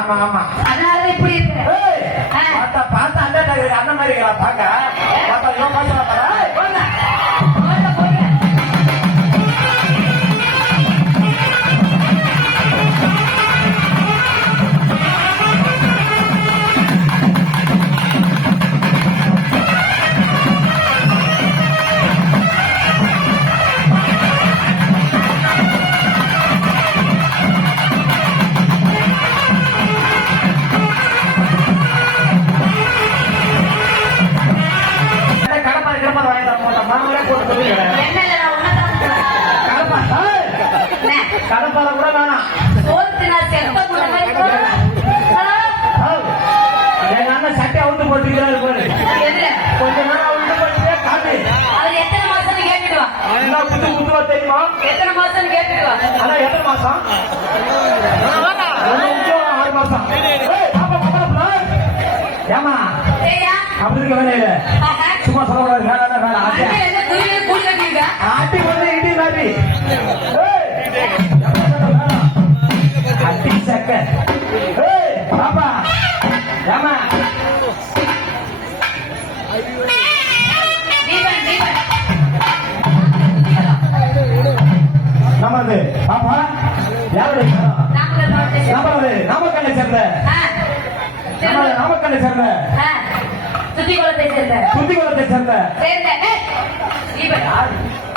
ஆமா ஆமா. அதனாலதான் இப்படி ஆ. பார்த்தா பார்த்தா அந்த மாதிரி அந்த மாதிரி பாக்க சட்டை அவுத்து போட்டுக்கிறாரு? கொஞ்ச நேரம் அவுத்து போட்டுட்டே காட்டு அவர் எத்தனை மாசம்னு கேட்டுடுவா என்ன புத்து புத்துவா தெரியுமா எத்தனை கேட்டுடுவா ஆனா எத்தனை மாசம் ஆறு மாசம் அப்படி இருக்க வேலையில. சும்மா சொல்லக்கூடாது நாமக்கல்லை சேர்ந்த. நாமக்கல்லை சேர்ந்த. ஆ, துத்திக்குளத்தை சேர்ந்த. சுத்திகுளத்தை சேர்ந்த. தீபன்.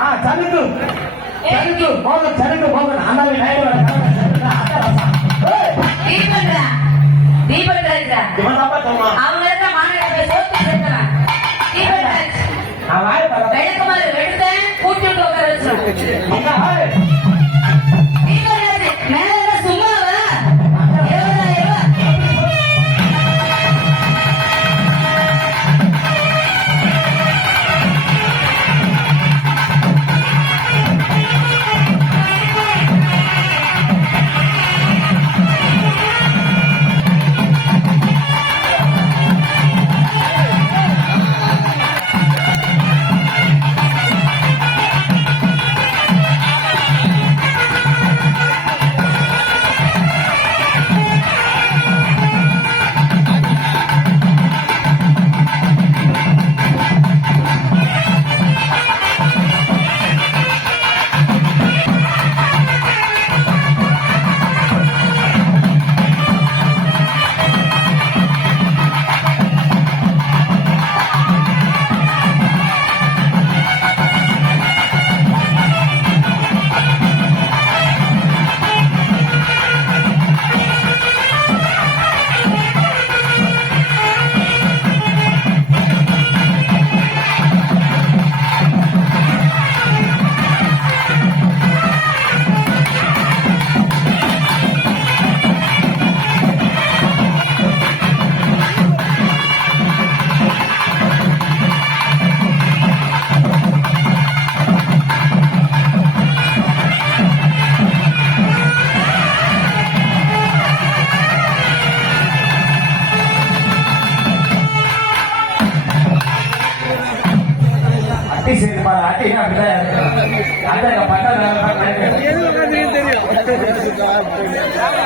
ஆ சருக்கு சருக்கு மோகன் சருக்கு மோகன் அண்ணாவை நாயுடு அவங்க மாநகரத்தை சோத்து சேர்த்தவன். தீபன்டா. நான் வாய பரவ விளக்குமாறு வெடுத்தேன், கூட்டி உட்கார வச்சிரும். இதோட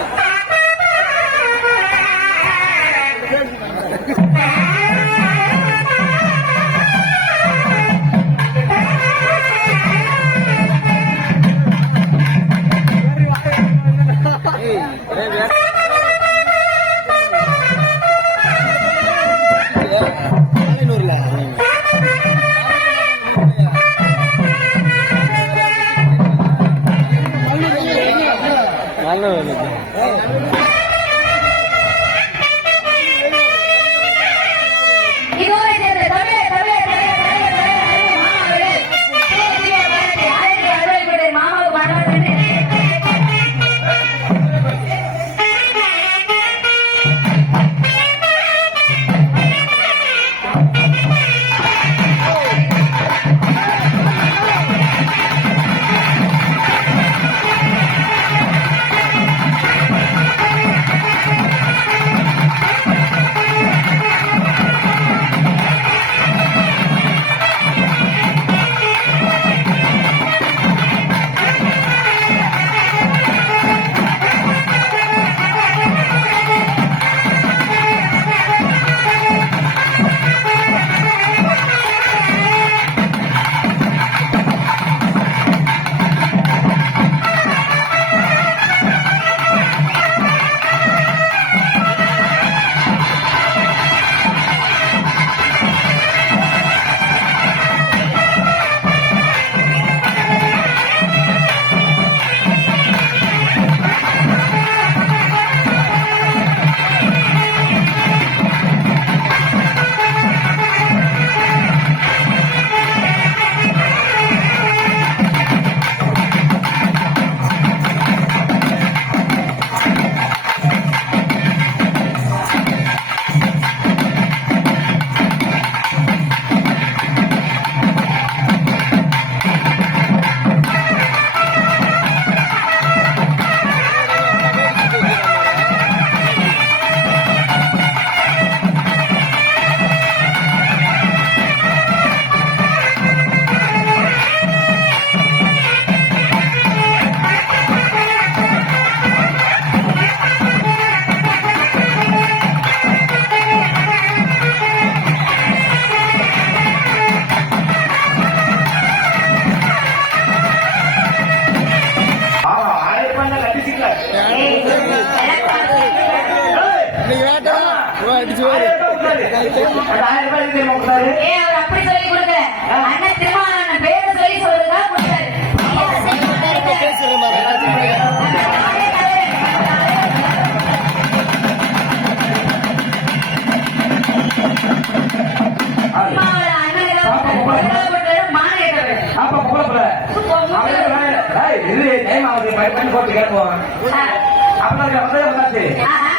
சரி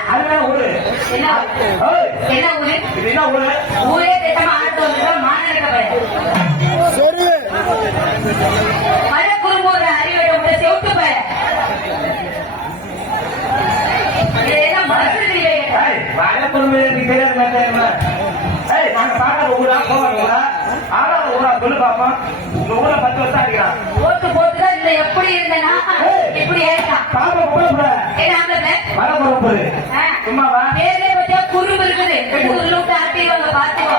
அதுல ஊரு? என்ன என்ன ஊரு? என்ன ஊரு? ஊரே பேசாம நீ தெரியாது நாங்க பாக்க ஊரா? போவாங்களா சொல்லு பாப்போம். உங்க ஊரை பத்து வருஷம் அடிக்கலாம் வரப்பரப்பு சும்மாவா? பேர்ல பத்தியா குறும்பு இருக்குது. ஊர்ல விட்டு ஆட்டிடுவாங்க பாத்துக்கோ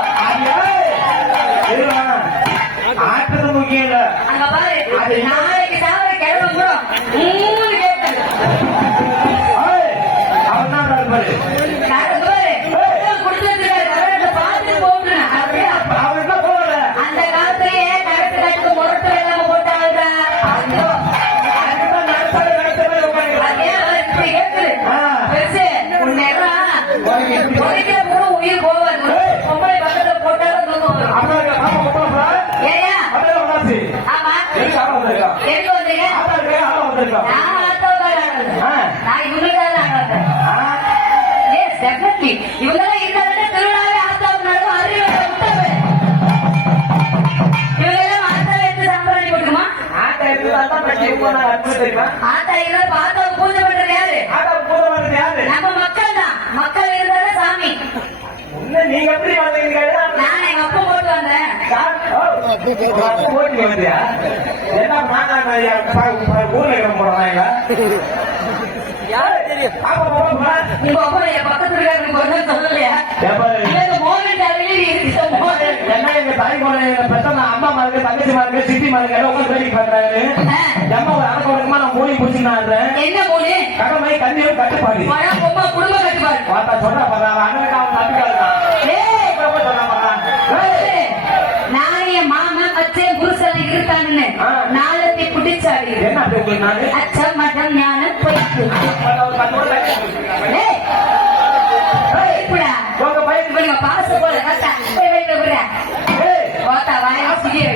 ஆட்டது முக்கியம் இல்ல. அங்க பாரு. அது நாளைக்கு சாப்பிட கிழமை கூட மூணு கேட்டு. அவன் தான் பாரு என்ன ஊர்ல இருக்க போறாங்க யாரு தெரியும் உங்க அப்பா என்ன எங்க தாய்மொழி அம்மா மாதிரி தங்கச்சி மாதிரி சித்தி மாதிரி எல்லாம் உங்களுக்கு வேலைக்கு பண்றாரு எம்மா ஒரு மூலி பிடிச்சிருந்தேன் என்ன மூலி கடமை கண்ணீர் கட்டுப்பாடு குடும்ப கட்டுப்பாடு அச்சம் மதம் ஞான பொய்ப்பு பாச போல வாத்தா வாயா சிகிய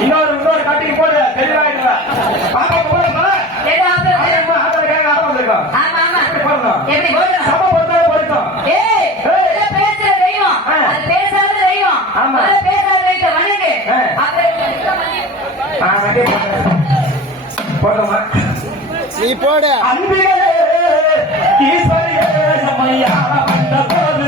இன்னொரு இன்னொரு கட்டிக்கு போடு. தெளிவாயிடுவா பாப்பா நீ போட. அன்பிகளே ஈஸ்வரியே நம்மையா வந்த போது